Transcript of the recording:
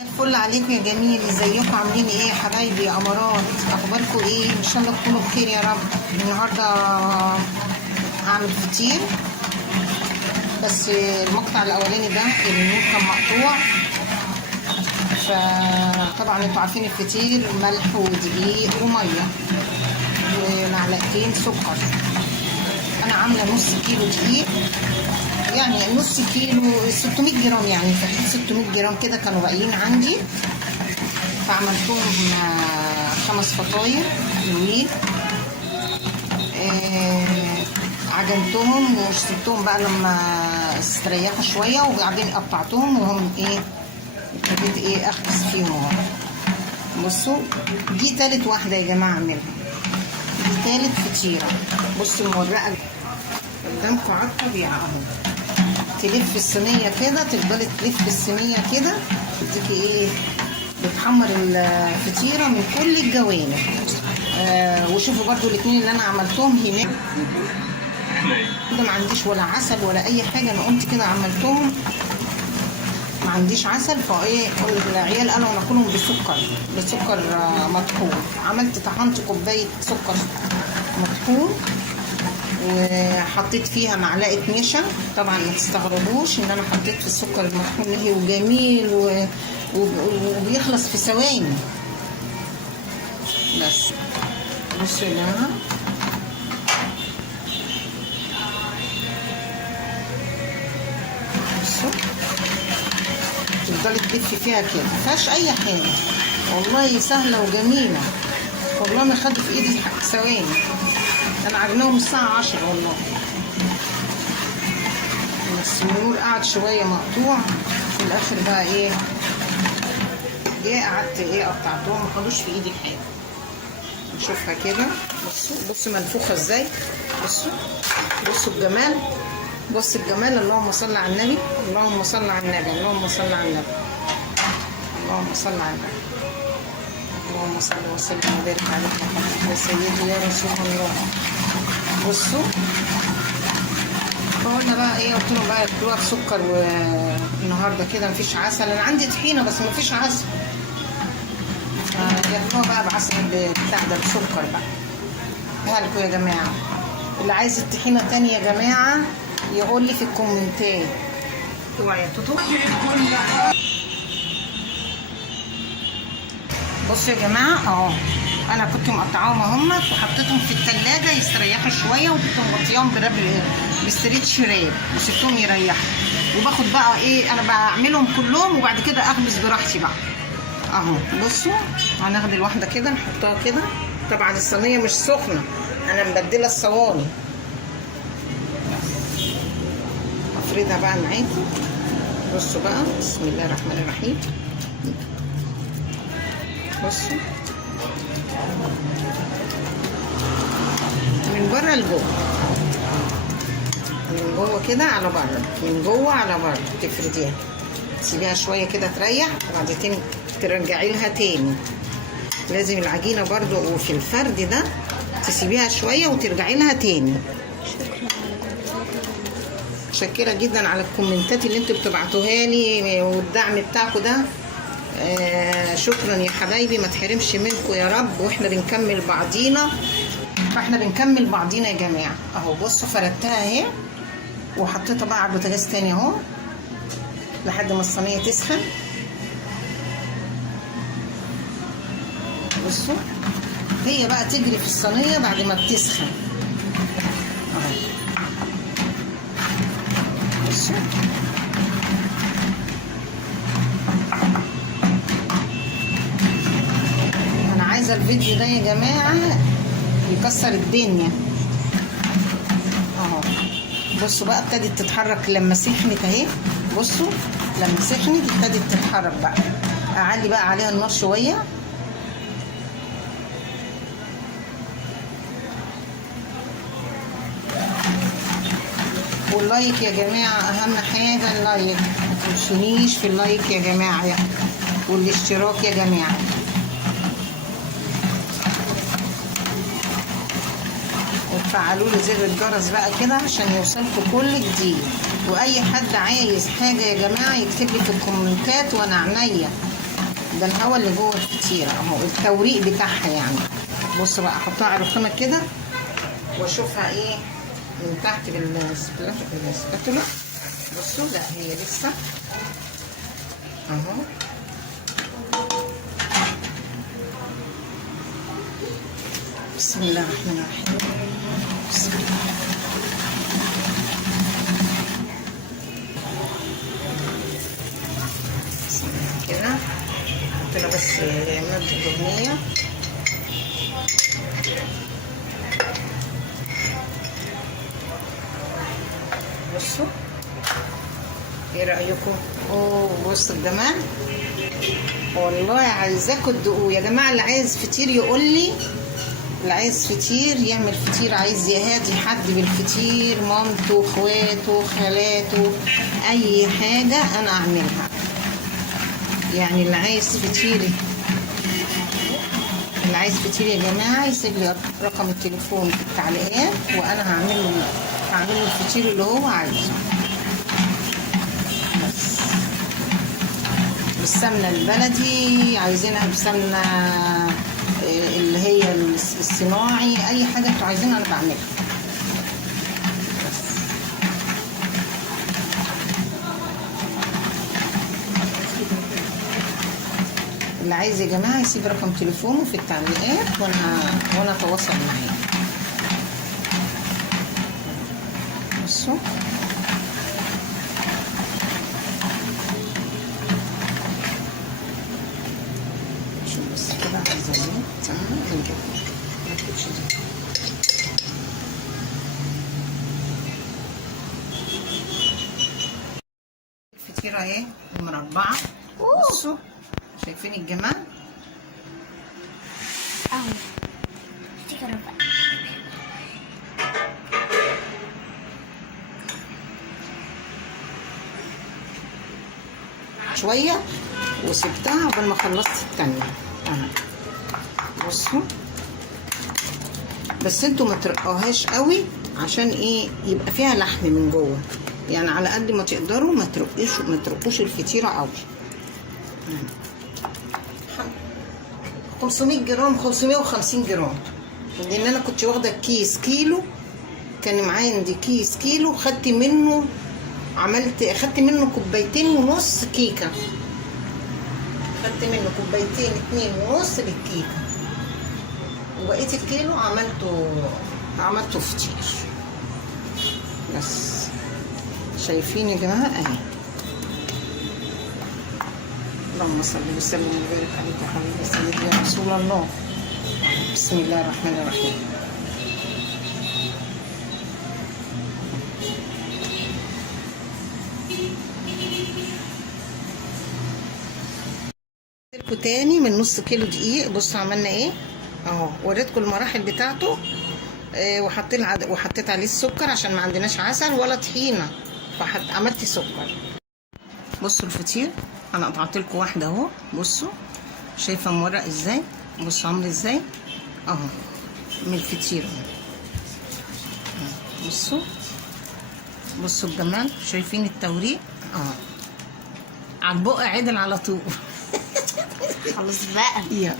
الفل عليكم يا جميل، ازيكم عاملين ايه يا حبايبي يا امارات؟ اخباركم ايه؟ ان شاء الله تكونوا بخير يا رب. النهارده هعمل فطير، بس المقطع الاولاني ده النور كان مقطوع، فطبعا انتوا عارفين الفطير ملح ودقيق وميه ومعلقتين سكر. انا عامله نص كيلو دقيق، يعني نص كيلو 600 جرام، يعني في حدود 600 جرام كده كانوا باقيين عندي، فعملتهم 5 فطاير حلوين. عجنتهم وسبتهم بقى لما استريحوا شويه، وبعدين قطعتهم وهم ابتديت اخبز فيهم اهو. بصوا دي تالت واحده يا جماعه اعملها، دي تالت فطيره. بصوا المورقه قدامكم على الطبيعه اهو، تلف الصينيه كده، تفضلي تلف الصينيه كده، تديكي بتحمر الفطيره من كل الجوانب. وشوفوا برضو الاثنين اللي انا عملتهم هناك ده ما عنديش ولا عسل ولا اي حاجه، انا قمت كده عملتهم ما عنديش عسل، العيال قالوا ناكلهم بسكر مطحون. عملت طحنت كوبايه سكر مطحون وحطيت فيها معلقه نشا. طبعا ما تستغربوش ان انا حطيت في السكر المطحون نهي وجميل وبيخلص في ثواني. بس بصوا يا جماعه، بصوا تفضلي تلفي فيها كده، مفيهاش اي حاجه، والله سهله وجميله، والله ما خدت في ايدي ثواني. انا عجناهم الساعه 10 والله، بس النور قعد شويه مقطوع في الاخر بقى قعدت قطعتهم، ما خدوش في ايدي حاجه. نشوفها كده، بصوا منفوخه ازاي، بصوا الجمال، بص الجمال. اللهم صل على النبي، اللهم صل على النبي، اللهم صل على النبي، اللهم صل على النبي، اللهم صل وسلم وبارك على محمد يا سيدي يا رسول الله. بصوا فقلنا بقى قلت لهم بقى ياكلوها بسكر، والنهارده كده مفيش عسل، انا عندي طحينه بس مفيش عسل، ياكلوها بقى بعسل بتاع ده بسكر بقى. هالكم يا جماعه، اللي عايز الطحينه تاني يا جماعه يقول لي في الكومنتات. اوعي يا توتو. بصوا يا جماعه اهو، انا كنت مقطعاهم اهم وحطيتهم في الثلاجه يستريحوا شويه، وكنت مغطياهم بالستريتش راب وسبتهم يريحوا. وباخد بقى انا بعملهم كلهم وبعد كده اخبز براحتي بقى اهو. بصوا هناخد الواحده كده نحطها كده، طبعا الصينيه مش سخنه، انا مبدله الصواني. افردها بقى معاكم. بصوا بقى، بسم الله الرحمن الرحيم. بصوا من بره لجوه، من جوه كده على بره، من جوه على بره، تفرديها تسيبيها شويه كده تريح، وبعدين ترجعي لها تاني. لازم العجينه برضو وفي الفرد ده تسيبيها شويه وترجعي لها تاني. متشكره جدا على الكومنتات اللي انتوا بتبعتوها لي والدعم بتاعكم ده. شكرا يا حبايبي، ما تحرمش منكم يا رب، واحنا بنكمل بعضينا، فاحنا بنكمل بعضينا يا جماعه اهو. بصوا فردتها اهي وحطيتها بقى على البوتاجاز تاني اهو لحد ما الصينيه تسخن. بصوا هي بقى تجري في الصينيه بعد ما بتسخن اهو. بصوا انا عايزه الفيديو ده يا جماعه يكسر الدنيا اهو. بصوا بقى ابتدت تتحرك لما سخنت اهي. بصوا لما سخنت ابتدت تتحرك بقى. اعلي بقى عليها النار شويه. واللايك يا جماعه اهم حاجه، اللايك، ما تنسونيش في اللايك يا جماعه، والاشتراك يا جماعه. وتفعلوا لي زر الجرس بقى كده عشان يوصلكم كل جديد. واي حد عايز حاجه يا جماعه يكتب لي في الكومنتات وانا عينيا ده الهواء اللي جوه الفطيره اهو، التوريق بتاعها يعني. بصوا بقى، احطها على الرخامه كده واشوفها ايه من تحت بالسباتولا. بصوا، لا هي لسه اهو. بسم الله الرحمن الرحيم. بسم الله كده. حط لها بس مادة دهنية. بصوا ايه رأيكم؟ اوه بصوا الجمال، والله عايزاكم تدوقوه يا جماعة. اللي عايز فطير يقول لي، اللي عايز فطير يعمل فطير، عايز يهادي حد بالفطير، مامته، اخواته، خالاته، اي حاجة انا اعملها. يعني اللي عايز فطير، اللي عايز فطير يا جماعة يسيب لي رقم التليفون في التعليقات، وانا هعمل له الفطير اللي هو عايزه. بس بالسمنة البلدي، عايزينها بسمنة اللي هي الصناعي، اي حاجة انتوا عايزينها انا بعملها. اللي عايز يا جماعة يسيب رقم تليفونه في التعليقات وانا اتواصل معاه. بصوا شوف بس كده، عايزة زيت. تمام، ما تكتبش زيت. الفطيرة اهي المربعة. بصوا شايفين الجمال؟ شوية وسبتها قبل ما خلصت التانية اهي. بصوا بس انتوا ما ترقوهاش قوي، عشان ايه؟ يبقى فيها لحم من جوه. يعني على قد ما تقدروا ما ترقوش الفطيرة قوي. 500 جرام 550 جرام، لان انا كنت واخده كيس كيلو، كان معايا عندي كيس كيلو، خدت منه 2.5 كيكه. خدت منه 2.5 للكيكه، وبقيت الكيلو عملته فطير. بس شايفين يا جماعه اهي. اللهم صل وسلم وبارك عليك يا حبيبي سيدي يا رسول الله. بسم الله الرحمن الرحيم. لكم تاني من نص كيلو دقيق. بصوا عملنا ايه اهو، وريتكم المراحل بتاعته. وحطيت عليه السكر عشان ما عندناش عسل ولا طحينه، فعملت سكر. بصوا الفطير انا قطعت لكم واحده اهو. بصوا شايفه مورق ازاي؟ بصوا عامل ازاي اهو من الفطير اهو. بصوا الجمال، شايفين التوريق اهو على البق عدل على طول. خلاص بقى، يلا.